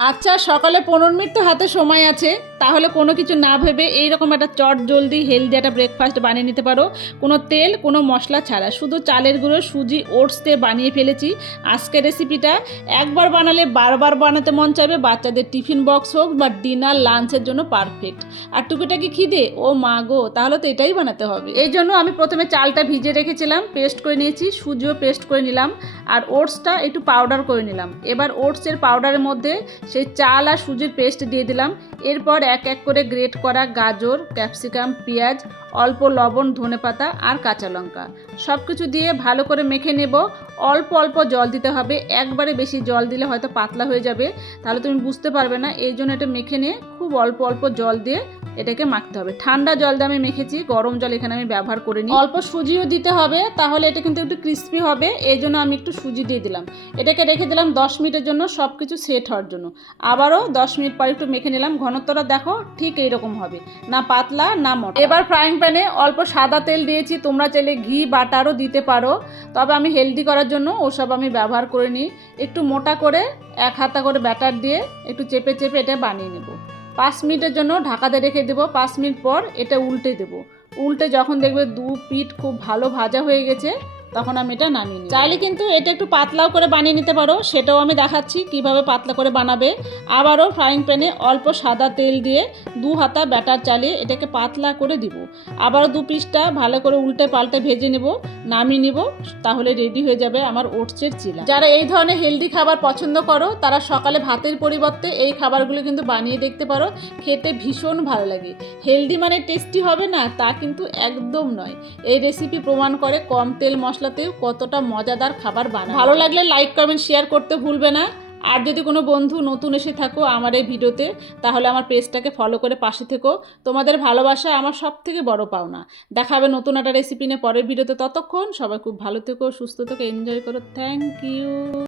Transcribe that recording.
আচ্ছা, সকালে 15 মিনিট তো হাতে সময় আছে, তাহলে কোনো কিছু না ভেবে এইরকম একটা চট জলদি হেলদি একটা ব্রেকফাস্ট বানিয়ে নিতে পারো। কোনো তেল কোনো মশলা ছাড়া, শুধু চালের গুঁড়ো, সুজি, ওটস দিয়ে বানিয়ে ফেলেছি আজকের রেসিপিটা। একবার বানালে বারবার বানাতে মন চাইবে, বাচ্চাদের টিফিন বক্স হোক বা ডিনার লাঞ্চের জন্য পারফেক্ট। আর টুকিটাকি খিদে, ও মা গো, তাহলে তো এটাই বানাতে হবে। এই জন্য আমি প্রথমে চালটা ভিজে রেখেছিলাম, পেস্ট করে নিয়েছি, সুজিও পেস্ট করে নিলাম, আর ওটসটা একটু পাউডার করে নিলাম। এবার ওটসের পাউডারের মধ্যে সেই চাল আর সুজির পেস্ট দিয়ে দিলাম। এরপর এক এক করে গ্রেট করা গাজর, ক্যাপসিকাম, পেঁয়াজ, অল্প লবণ, ধনেপাতা আর কাঁচা লঙ্কা সব কিছু দিয়ে ভালো করে মেখে নেব। অল্প অল্প জল দিতে হবে, একবারে বেশি জল দিলে হয়তো পাতলা হয়ে যাবে, তাহলে তুমি বুঝতে পারবে না। এই জন্য এটা মেখে নিয়ে খুব অল্প অল্প জল দিয়ে এটাকে মাখতে হবে। ঠান্ডা জল দিয়ে আমি মেখেছি, গরম জল এখানে আমি ব্যবহার করিনি। অল্প সুজিও দিতে হবে, তাহলে এটা কিন্তু একটু ক্রিস্পি হবে, এই জন্য আমি একটু সুজি দিয়ে দিলাম। এটাকে রেখে দিলাম 10 মিনিটের জন্য, সব কিছু সেট হওয়ার জন্য। আবারও 10 মিনিট পর একটু মেখে নিলাম। ঘনত্বটা দেখো ঠিক এইরকম হবে, না পাতলা না মোটা। এবার ফ্রাইং প্যানে অল্প সাদা তেল দিয়েছি, তোমরা চাইলে ঘি বাটারও দিতে পারো, তবে আমি হেলদি করার জন্য ওসব আমি ব্যবহার করে নিই। একটু মোটা করে এক হাতা করে ব্যাটার দিয়ে একটু চেপে চেপে এটা বানিয়ে নেব। 5 মিনিটের জন্য ঢাকাতে রেখে দেবো। 5 মিনিট পর এটা উল্টে দেবো। উল্টে যখন দেখবে দু পিঠ খুব ভালো ভাজা হয়ে গেছে, তখন আমি এটা নামিয়ে নিই। চাইলে কিন্তু এটা একটু পাতলাও করে বানিয়ে নিতে পারো, সেটাও আমি দেখাচ্ছি কিভাবে পাতলা করে বানাবে। আবারও ফ্রাইং প্যানে অল্প সাদা তেল দিয়ে 2 হাতা ব্যাটার চালিয়ে এটাকে পাতলা করে দিব। আবারও 2 পিসটা ভালো করে উল্টে পাল্টে ভেজে নেব, নামিয়ে নিব। তাহলে রেডি হয়ে যাবে আমার ওটসের চিলা। যারা এই ধরনের হেলদি খাবার পছন্দ করো, তারা সকালে ভাতের পরিবর্তে এই খাবারগুলো কিন্তু বানিয়ে দেখতে পারো, খেতে ভীষণ ভালো লাগে। হেলদি মানে টেস্টি হবে না তা কিন্তু একদম নয়। এই রেসিপি প্রমাণ করে কম তেল মশলাতেও কতটা মজাদার খাবার বানানো। ভালো লাগলে লাইক কমেন্ট শেয়ার করতে ভুলবে না। আর যদি কোনো বন্ধু নতুন এসে থাকো আমার এই ভিডিওতে, তাহলে আমার পেজটাকে ফলো করে পাশে থেকো। তোমাদের ভালোবাসা আমার সব থেকে বড় পাওনা। দেখা হবে নতুন একটা রেসিপি নিয়ে পরের ভিডিওতে। ততক্ষণ সবাই খুব ভালো থেকো, সুস্থ থেকো, এনজয় করো। Thank you.